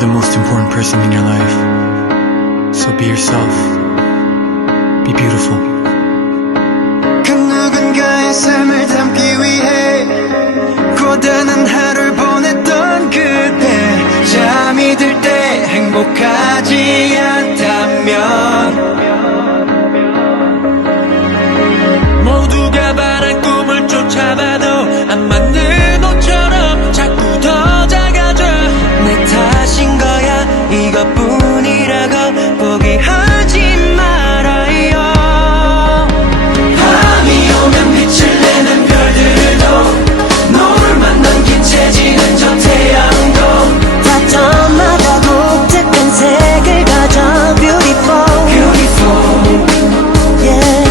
the most important person in your life. So be yourself. Be beautiful. 그 누군가의 삶을 담기 위해 고단한 하루를 보냈던 그때 잠이 들 때 행복하지 않다면 모두가 바란 꿈을 쫓아봐도 안 맞는 옷처럼 자꾸 더 작아져. 내 탓인 거야 이것뿐이라고 포기하지 말아요. 밤이 오면 빛을 내는 별들도 노을만 남긴 채 지는 저 태양도 다점마다 독특한 색을 가져 Beautiful, beautiful. yeah.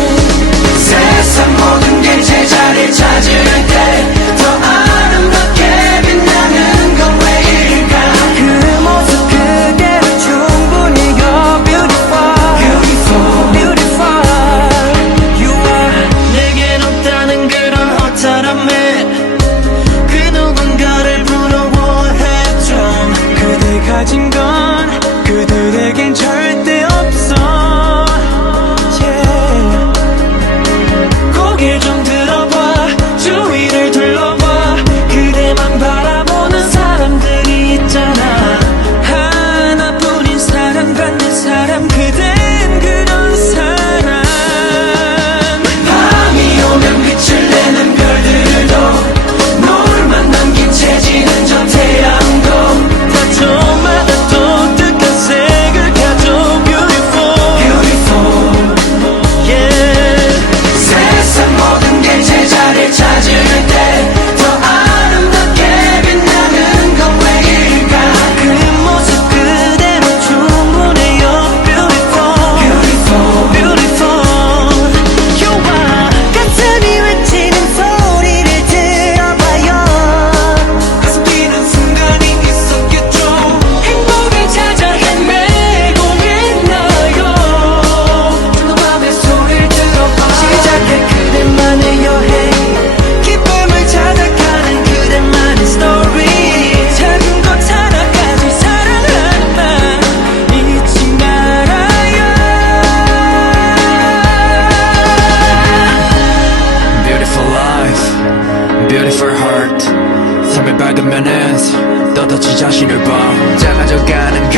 세상 모든 게 제자리를 찾을 때 더 아름답게 빛나는 건 왜일까? 그 모습 그대로 충분해요 Beautiful, Beautiful. beautiful. You are 내겐 없다는 그런 어쩌라매 그 누군가를 부러워했죠. 그대 가진 건 그들에겐 절대 없어. Yeah. 고개 좀 들어봐 주위를 둘러봐 그대만 바라보는 사람들이 있잖아. 하나뿐인 사랑받는 사람 그댄 그런 사람. 밤이 오면 빛을 내는 별들도 노을만 남긴 채 지는 저 태양도 다저마다 독특한 색을 가져 Beautiful, beautiful. Yeah. 세상 모든 게 제자리를 찾을 때 더 아름답게 빛나는 건 왜일까? 그 모습 그대로 충분해요 Beautiful, Beautiful. beautiful. You are 가슴이 외치는 소리를 들어봐요. 가슴 뛰는 순간이 있었겠죠. 행복을 찾아 헤매고 있나요? 저 밤의 소리를 들어봐 시작해 그대만의 여행 기쁨을 찾아가는 그대만의 스토리. 작은 것 하나까지 사랑하는 말 잊지 말아요. Beautiful life, beautiful heart. 삶의 밝은 면에서 떳떳이 자신을 봐. 작아져가는